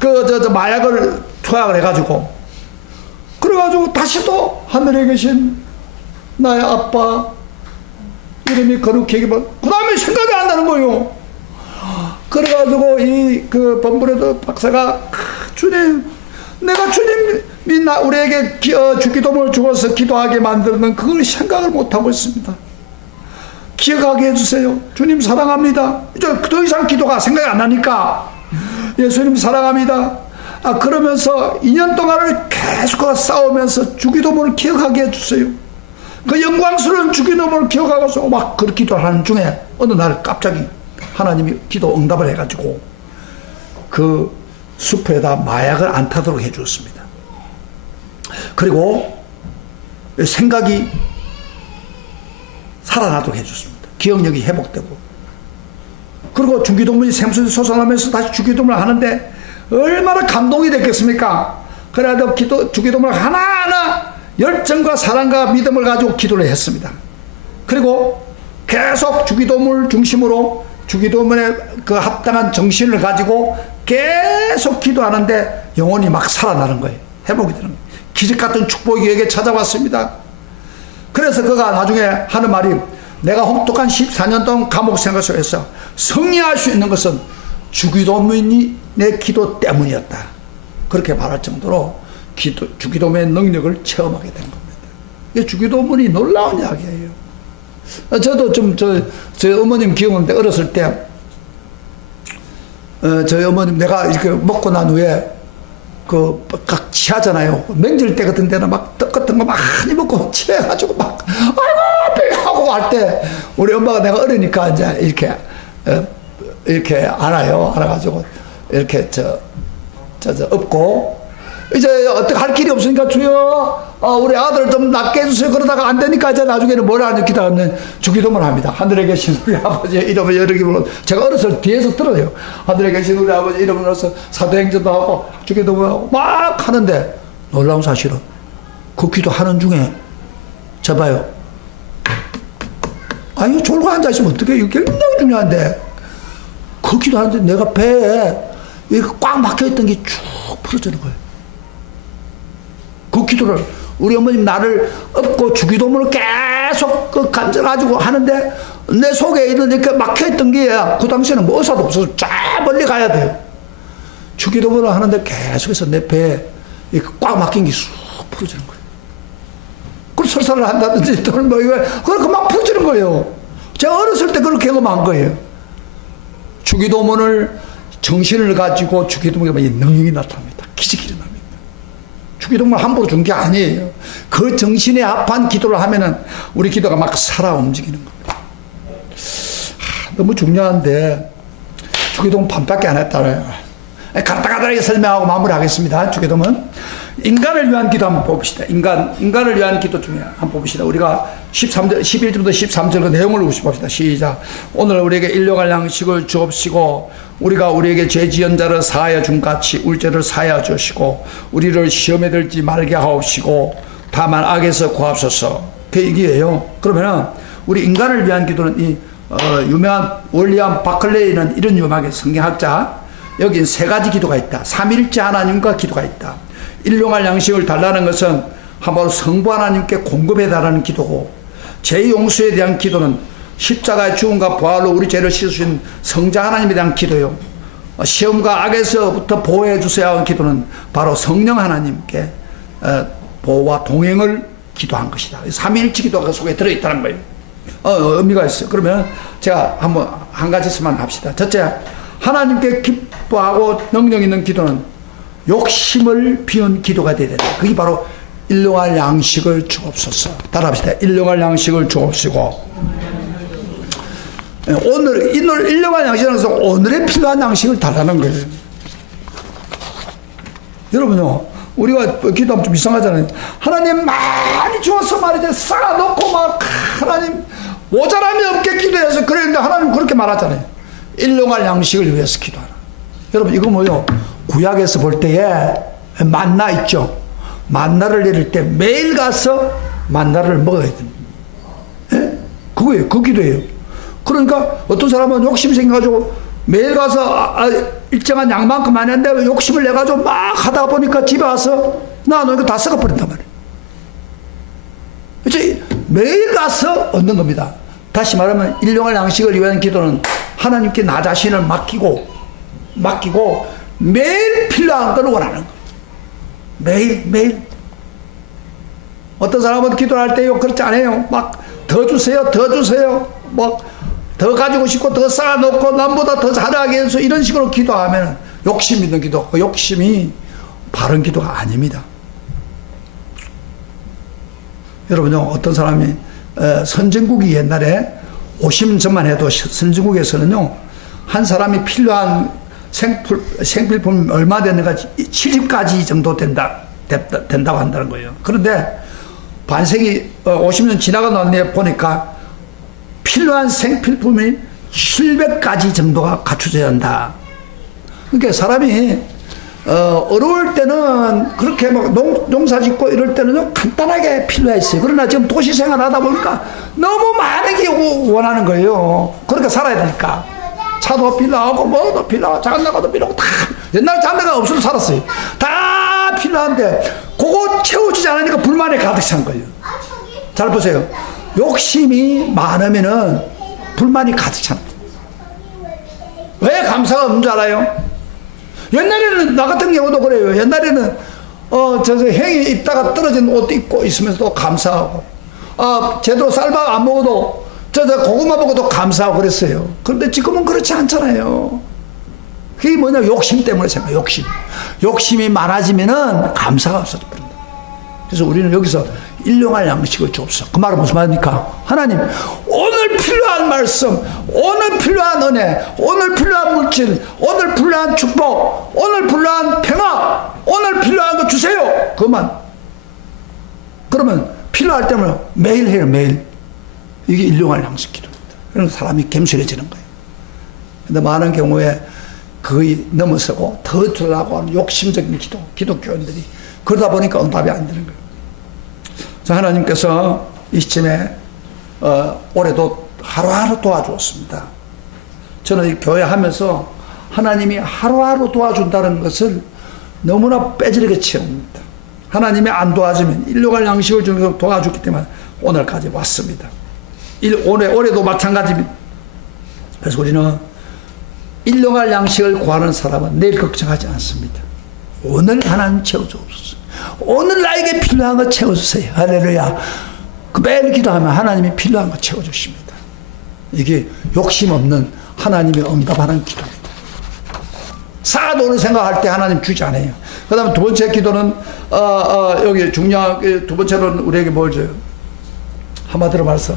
마약을 투약을 해가지고, 그래가지고 다시 또 하늘에 계신 나의 아빠, 이름이 거룩히 여김을, 그 다음에 생각이 안 나는 거예요. 그래가지고 범브란 박사가, 주님, 내가 주님이 우리에게 주기도문을 주어서 기도하게 만드는 그걸 생각을 못하고 있습니다. 기억하게 해주세요. 주님 사랑합니다. 이제 더 이상 기도가 생각이 안 나니까, 예수님 사랑합니다. 그러면서 2년 동안을 계속 싸우면서 주기도문을 기억하게 해주세요. 그 영광스러운 주기도문을 기억하고서 막 그 기도를 하는 중에 어느 날 갑자기 하나님이 기도 응답을 해가지고 그 숲에다 마약을 안 타도록 해주었습니다. 그리고 생각이 살아나도록 해줬습니다. 기억력이 회복되고, 그리고 주기도문이 샘솟이 솟아나면서 다시 주기도문을 하는데 얼마나 감동이 됐겠습니까? 그래도 주기도문을 하나하나 열정과 사랑과 믿음을 가지고 기도를 했습니다. 그리고 계속 주기도문을 중심으로 주기도문에 그 합당한 정신을 가지고 계속 기도하는데 영혼이 막 살아나는 거예요. 회복이 되는 거예요. 기적 같은 축복이 그에게 찾아왔습니다. 그래서 그가 나중에 하는 말이, 내가 혹독한 14년 동안 감옥 생활 속에서 승리할 수 있는 것은 주기도문이 내 기도 때문이었다. 그렇게 말할 정도로 주기도문의 능력을 체험하게 된 겁니다. 이게 주기도문이 놀라운 이야기예요. 저도 저희 어머님 기억하는데, 어렸을 때, 저희 어머님 내가 이렇게 먹고 난 후에 각 취하잖아요. 명절 때 같은 데는 막 떡 같은 거 많이 먹고 취해가지고 막, 아이고, 배 하고 할 때, 우리 엄마가 내가 어리니까 이제 이렇게 안아요. 안아가지고, 이렇게 업고, 이제 어떻게 할 길이 없으니까, 주여, 우리 아들 좀 낫게 해주세요. 그러다가 안 되니까 이제 나중에는 뭘 하는 기도하면 주기도문 합니다. 하늘에 계신 우리 아버지 이름을 여러 개로, 제가 어렸을 때 뒤에서 들어요. 하늘에 계신 우리 아버지 이름으로서 사도행전도 하고 주기도문하고 막 하는데, 놀라운 사실은 그 기도하는 중에 저봐요. 아니, 졸고 앉아있으면 어떡해. 이거 굉장히 중요한데, 그 기도하는데 내가 배에 이렇게 꽉 막혀있던 게 쭉 풀어지는 거예요. 그 기도를 우리 어머님 나를 업고 주기도문을 계속 간절가지고 하는데, 내 속에 있는 이렇게 막혀있던 게, 그 당시에는 뭐 의사도 없어서 쫙 멀리 가야 돼요. 주기도문을 하는데 계속해서 내 배에 꽉 막힌 게 쑥 풀어지는 거예요. 그걸 설사를 한다든지 또는 뭐 이거 그렇게 막 풀어지는 거예요. 제가 어렸을 때 그렇게 경험한 거예요. 주기도문을 정신을 가지고 주기도문에 능력이 나타납니다. 기적이 일어납니다. 주기도문을 함부로 준 게 아니에요. 그 정신에 합한 기도를 하면은 우리 기도가 막 살아 움직이는 겁니다. 너무 중요한데 주기도문 반밖에 안 했잖아요. 간단하게 설명하고 마무리하겠습니다. 주기도문 인간을 위한 기도 한번 봅시다. 인간을 위한 기도 중에 한번 봅시다. 우리가 11절부터 13절 그 내용을 봅시다. 시작. 오늘 우리에게 일용할 양식을 주옵시고 우리가 우리에게 죄 지은 자를 사하여 준 같이 우리 죄를 사하여 주시고 우리를 시험에 들지 말게 하옵시고 다만 악에서 구하옵소서. 그 얘기예요. 그러면 우리 인간을 위한 기도는 이 유명한 월리엄 바클레이는 이런 유명한 성경학자, 여기 세 가지 기도가 있다. 삼일째 하나님과 기도가 있다. 일용할 양식을 달라는 것은 한번 성부 하나님께 공급해 달라는 기도고, 죄 용서에 대한 기도는 십자가의 죽음과 부활로 우리 죄를 씻으신 성자 하나님에 대한 기도요. 시험과 악에서부터 보호해 주셔야 하는 기도는 바로 성령 하나님께 보호와 동행을 기도한 것이다. 삼위일체 기도가 그 속에 들어있다는 거예요. 의미가 있어요. 그러면 제가 한번 한 가지만 합시다. 첫째, 하나님께 기뻐하고 능력 있는 기도는 욕심을 비운 기도가 되어야 된다. 그게 바로 일용할 양식을 주옵소서. 따라합시다. 일용할 양식을 주옵시고. 오늘 일용할 양식이라서 오늘에 필요한 양식을 달라는 거예요. 여러분요, 우리가 기도하면 좀 이상하잖아요. 하나님 많이 주어서 말이죠. 쌓아놓고 막 하나님 모자람이 없게 기도해서 그랬는데 하나님 그렇게 말하잖아요. 일용할 양식을 위해서 기도하라. 여러분 이거 뭐요? 구약에서 볼 때에 만나 있죠. 만나를 내릴 때 매일 가서 만나를 먹어야 됩니다. 예? 그거예요. 그 기도예요. 그러니까 어떤 사람은 욕심이 생겨가지고 매일 가서 일정한 양만큼 안 했는데 욕심을 내가지고 막 하다가 보니까 집에 와서 너 이거 다 썩어버린단 말이에요. 그치? 매일 가서 얻는 겁니다. 다시 말하면 일용할 양식을 위한 기도는 하나님께 나 자신을 맡기고 매일 필요한 걸 원하는 거예요. 매일. 어떤 사람은 기도할 때요 그렇지 않아요. 막 더 주세요. 막 더 가지고 싶고 더 쌓아놓고 남보다 더 잘하게 해서 이런 식으로 기도하면 욕심 있는 기도, 그 욕심이 바른 기도가 아닙니다. 여러분요, 어떤 사람이 선진국이 옛날에 50년전만 해도 선진국에서는요 한 사람이 필요한 생필품이 얼마 되는가 70가지 정도 된다고 한다는 거예요. 그런데 반세기 50년 지나가 나왔네 보니까 필요한 생필품이 700가지 정도가 갖춰져야 한다. 그러니까 사람이 어려울 때는 그렇게 막 농사 짓고 이럴 때는 간단하게 필요했어요. 그러나 지금 도시 생활하다 보니까 너무 많은 게 원하는 거예요. 그러니까 살아야 되니까. 차도 필요하고 뭐도 필요하고 장난가도 필요하고 다 옛날에 장난가 없어도 살았어요. 다 필요한데 그거 채워주지 않으니까 불만이 가득 찬 거예요. 잘 보세요. 욕심이 많으면은 불만이 가득 찬 거예요. 왜 감사가 없는 줄 알아요? 옛날에는 나 같은 경우도 그래요. 옛날에는 행이 입다가 떨어진 옷 입고 있으면서도 감사하고 제대로 쌀밥 안 먹어도 고구마 먹어도 감사하고 그랬어요. 그런데 지금은 그렇지 않잖아요. 그게 뭐냐? 욕심 때문에 생각해요. 욕심이 많아지면은 감사가 없어져 버린다. 그래서 우리는 여기서 일용할 양식을 주옵소서. 그 말은 무슨 말입니까? 하나님, 오늘 필요한 말씀, 오늘 필요한 은혜, 오늘 필요한 물질, 오늘 필요한 축복, 오늘 필요한 평화, 오늘 필요한 거 주세요. 그만. 그러면 필요할 때면 매일 해요. 매일. 이게 일용할 양식 기도입니다. 그런 사람이 겸손해지는 거예요. 근데 많은 경우에 거의 넘어서고 더 주려고 하는 욕심적인 기독교인들이 그러다 보니까 응답이 안 되는 거예요. 자, 하나님께서 이 시점에 올해도 하루하루 도와주었습니다. 저는 이 교회 하면서 하나님이 하루하루 도와준다는 것을 너무나 빼지르게 체험합니다. 하나님이 안 도와주면 일용할 양식을 주는 걸 도와줬기 때문에 오늘까지 왔습니다. 올해도 마찬가지입니다. 그래서 우리는 일용할 양식을 구하는 사람은 내일 걱정하지 않습니다. 오늘 하나님 채워주옵소서. 오늘 나에게 필요한 거 채워주세요. 할렐루야. 그 매일 기도하면 하나님이 필요한 거 채워주십니다. 이게 욕심 없는 하나님의 응답하는 기도입니다. 쌓아놓는 생각할 때 하나님 주지 않아요. 그 다음에 두 번째 기도는 여기 중요한 두 번째로는 우리에게 뭘 줘요? 한마디로 말해서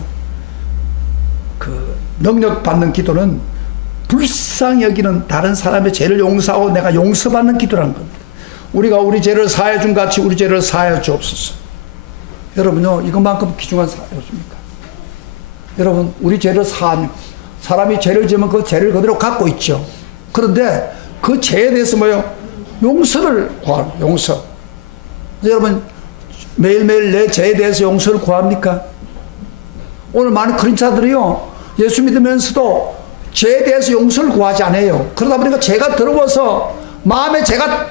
그 능력 받는 기도는 불쌍히 여기는 다른 사람의 죄를 용서하고 내가 용서받는 기도라는 겁니다. 우리가 우리 죄를 사해 준 같이 우리 죄를 사해 주옵소서. 여러분요, 이것만큼 귀중한 사람이 없습니까? 여러분, 우리 죄를 사한 사람이 죄를 지으면 그 죄를 그대로 갖고 있죠. 그런데 그 죄에 대해서 뭐요? 용서를 구하는 용서. 여러분, 매일매일 내 죄에 대해서 용서를 구합니까? 오늘 많은 그리스도인들이요, 예수 믿으면서도 죄에 대해서 용서를 구하지 않아요. 그러다 보니까 죄가 더러워서 마음에 죄가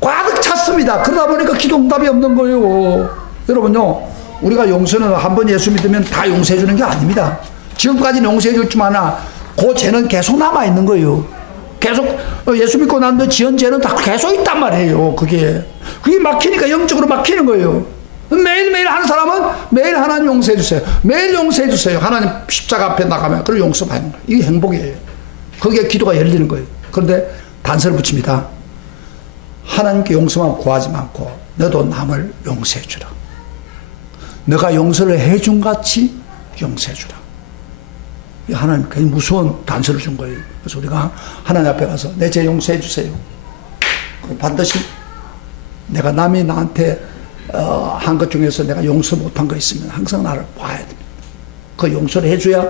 가득 찼습니다. 그러다 보니까 기도 응답이 없는 거예요. 여러분요, 우리가 용서는 한 번 예수 믿으면 다 용서해 주는 게 아닙니다. 지금까지는 용서해 줬지만 그 죄는 계속 남아 있는 거예요. 계속 예수 믿고 난 뒤에 지은 죄는 다 계속 있단 말이에요. 그게 막히니까 영적으로 막히는 거예요. 매일매일 하는 사람은 매일 하나님 용서해 주세요. 매일 용서해 주세요. 하나님 십자가 앞에 나가면 그걸 용서받는 거예요. 이게 행복이에요. 거기에 기도가 열리는 거예요. 그런데 단서를 붙입니다. 하나님께 용서만 구하지 않고 너도 남을 용서해 주라. 너가 용서를 해준 같이 용서해 주라. 하나님 굉장히 무서운 단서를 준 거예요. 그래서 우리가 하나님 앞에 가서 내 죄 용서해 주세요. 반드시 내가 남이 나한테 한 것 중에서 내가 용서 못한 거 있으면 항상 나를 봐야 됩니다. 그 용서를 해줘야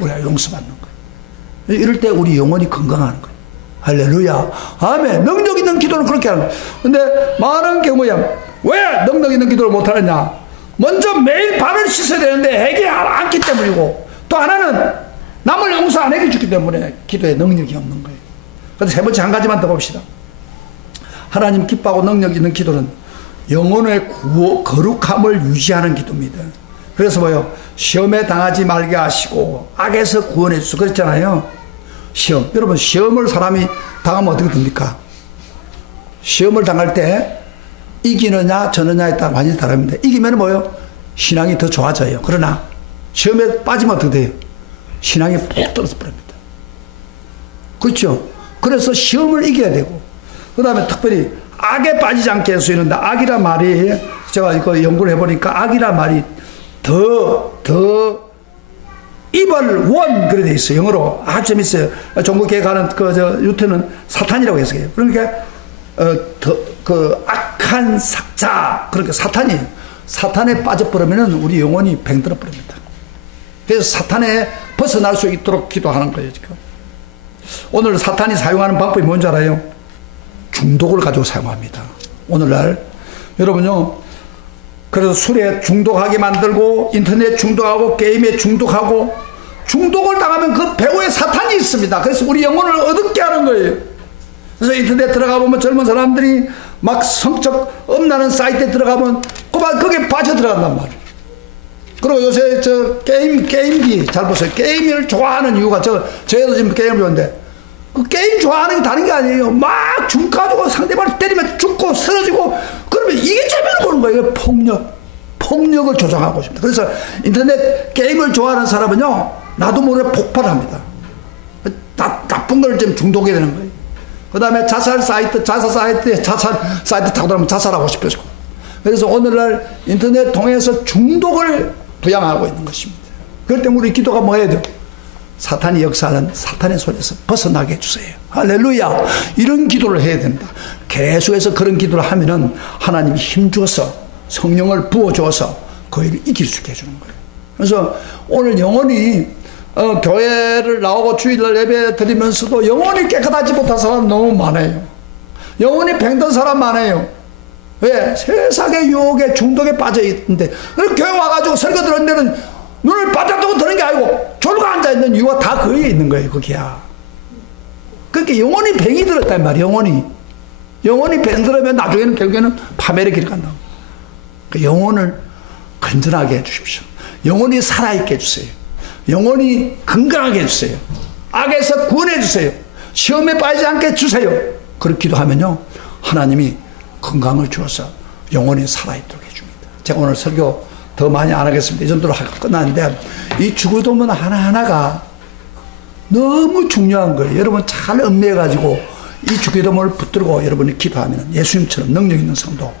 우리가 용서받는 거예요. 이럴 때 우리 영혼이 건강하는 거예요. 할렐루야. 아멘. 능력 있는 기도는 그렇게 하는 거예요. 근데 많은 경우야, 왜 능력 있는 기도를 못하느냐? 먼저 매일 발을 씻어야 되는데 해결 않기 때문이고, 또 하나는 남을 용서 안 해주기 때문에 기도에 능력이 없는 거예요. 그런데 세 번째 한 가지만 더 봅시다. 하나님 기뻐하고 능력 있는 기도는 영혼의 거룩함을 유지하는 기도입니다. 그래서 뭐요? 시험에 당하지 말게 하시고 악에서 구원해 주소 그랬잖아요. 시험. 여러분, 시험을 사람이 당하면 어떻게 됩니까? 시험을 당할 때 이기느냐 저느냐에 따라 완전히 다릅니다. 이기면 뭐요? 신앙이 더 좋아져요. 그러나 시험에 빠지면 어떻게 돼요? 신앙이 푹 떨어져 버립니다. 그렇죠? 그래서 시험을 이겨야 되고, 그 다음에 특별히 악에 빠지지 않게 해서 이런데, 악이란 말이 제가 이거 연구를 해보니까 악이란 말이 더 evil one 그래 돼 있어요. 영어로 아주 재밌어요. 종국에 가는 유태는 사탄이라고 해석해요. 그러니까 그 악한 삭자, 그러니까 사탄이에요. 사탄에 빠져버리면 우리 영혼이 병들어 버립니다. 그래서 사탄에 벗어날 수 있도록 기도하는 거예요. 지금 오늘 사탄이 사용하는 방법이 뭔지 알아요? 중독을 가지고 사용합니다. 오늘날 여러분요, 그래서 술에 중독하게 만들고 인터넷 중독하고 게임에 중독하고, 중독을 당하면 그 배후에 사탄이 있습니다. 그래서 우리 영혼을 어둡게 하는 거예요. 그래서 인터넷 들어가 보면 젊은 사람들이 막 성적 엄나는 사이트에 들어가면 그만 거기에 빠져 들어간단 말이에요. 그리고 요새 게임기 잘 보세요. 게임을 좋아하는 이유가 저희도 지금 게임을 좋아하는데, 그 게임 좋아하는 게 다른 게 아니에요. 막 중 가지고 상대방을 때리면 죽고 쓰러지고, 그러면 이게 재미를 보는 거예요. 폭력을 조장하고 있습니다. 그래서 인터넷 게임을 좋아하는 사람은요, 나도 모르게 폭발합니다. 나쁜 걸 좀 중독이 되는 거예요. 그 다음에 자살 사이트 타고 들어가면 자살하고 싶어지고. 그래서 오늘날 인터넷 통해서 중독을 부양하고 있는 것입니다. 그럴 때 우리 기도가 뭐 해야 돼요? 사탄이 역사하는 사탄의 손에서 벗어나게 해주세요. 할렐루야. 이런 기도를 해야 된다. 계속해서 그런 기도를 하면은 하나님이 힘주어서 성령을 부어주어서 그 일을 이길 수 있게 해주는 거예요. 그래서 오늘 영혼이 교회를 나오고 주일날 예배 드리면서도 영혼이 깨끗하지 못한 사람 너무 많아요. 영혼이 병든 사람 많아요. 왜? 세상의 유혹에 중독에 빠져 있는데, 교회 와가지고 설교 들은 데는 눈을 반짝뜨고 드는 게 아니고 졸고 앉아있는 이유가 다 거기에 있는 거예요. 거기야. 그러니까 영혼이 병이 들었단 말이에요. 영혼이 병 들으면 나중에는 결국에는 파멸의 길을 간다고. 그 영혼을 건전하게 해주십시오. 영혼이 살아있게 해주세요. 영혼이 건강하게 해주세요. 악에서 구원해 주세요. 시험에 빠지지 않게 주세요. 그렇게 기도하면요, 하나님이 건강을 주어서 영원히 살아있도록 해줍니다. 제가 오늘 설교 더 많이 안 하겠습니다. 이 정도로 하고 끝났는데, 이 주기도문 하나하나가 너무 중요한 거예요. 여러분 잘 음미해가지고 이 주기도문을 붙들고 여러분이 기도하면 예수님처럼 능력 있는 성도,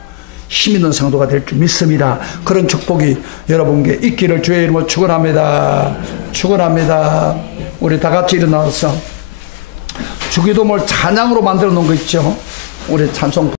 힘 있는 성도가 될 줄 믿습니다. 그런 축복이 여러분께 있기를 주의 이름으로 축원합니다. 축원합니다. 우리 다 같이 일어나서 주기도문을 찬양으로 만들어 놓은 거 있죠? 우리 찬송